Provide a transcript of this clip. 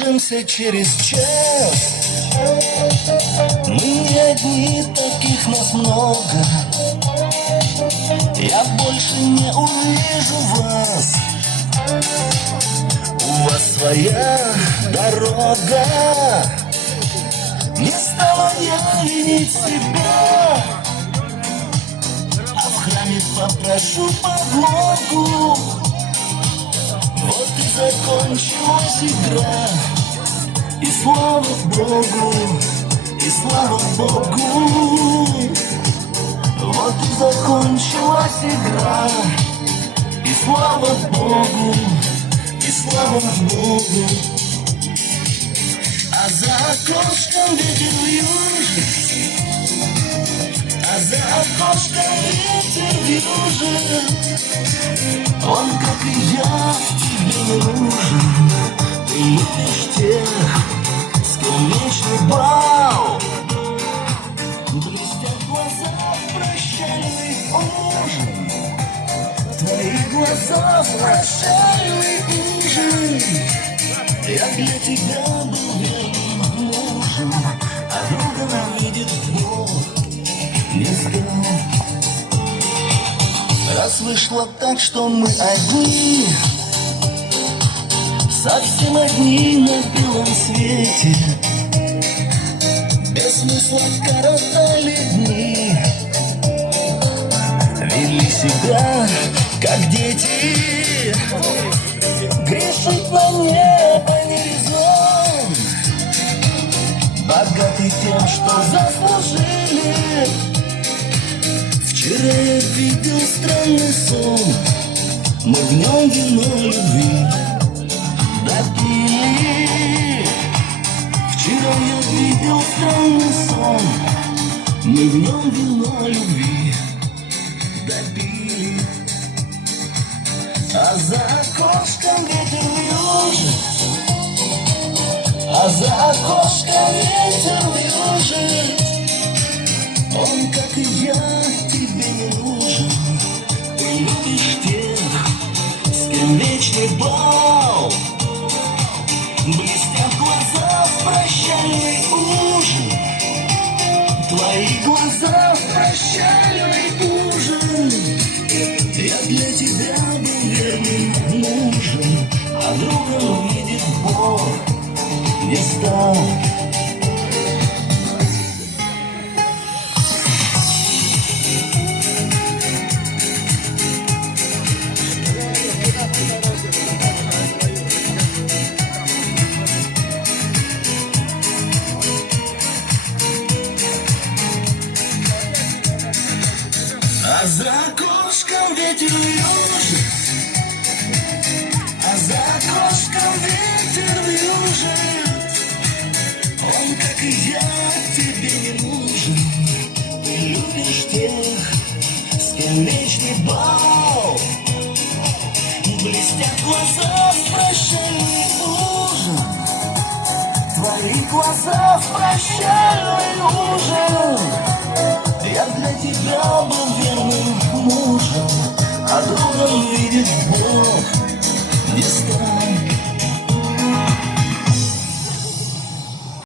окажемся через час. Мы не одни, таких нас много. Я больше не увижу вас. У вас своя дорога. Не стала я винить себя, а в храме попрошу подлогу. Вот и закончилась игра. И слава Богу, и слава Богу. Вот и закончилась игра. И слава Богу, и слава Богу. А за окошком ветер вьюжит, а за окошком ветер вьюжит. Он, как и я, тебе не нужен. Ты любишь тех, с кем вечный бал. Блестят глаза в прощальный ужин. Твои глаза в прощальный ужин. Я для тебя был верным мужем, а другом видит Бог не стал. Раз вышло так, что мы одни, совсем одни на белом свете, без смысла коротали дни, вели себя, как дети. Грешить на небо не резон, богаты тем, что заслужили. Вчера я видел странный сон, мы в нем вино любви допили. Вчера я видел странный сон, мы в нем вино любви допили. А за окошком ветер вьюжит, а за окошком ветер вьюжит. Он, как и я, тебе не нужен. Ты любишь тех, с кем вечный бал. Блестят глаза в прощальный ужин. Твои глаза в прощальный ужин. Я для тебя был верным мужем, а другом видит Бог не стал. А за окошком ветер вьюжит, а за окошком ветер вьюжит. Он, как и я, тебе не нужен. Ты любишь тех, с кем вечный бал. Блестят глаза в прощальный ужин. Твои глаза в прощальный ужин. Я для тебя был верным мужем, а другом видит Бог не стал.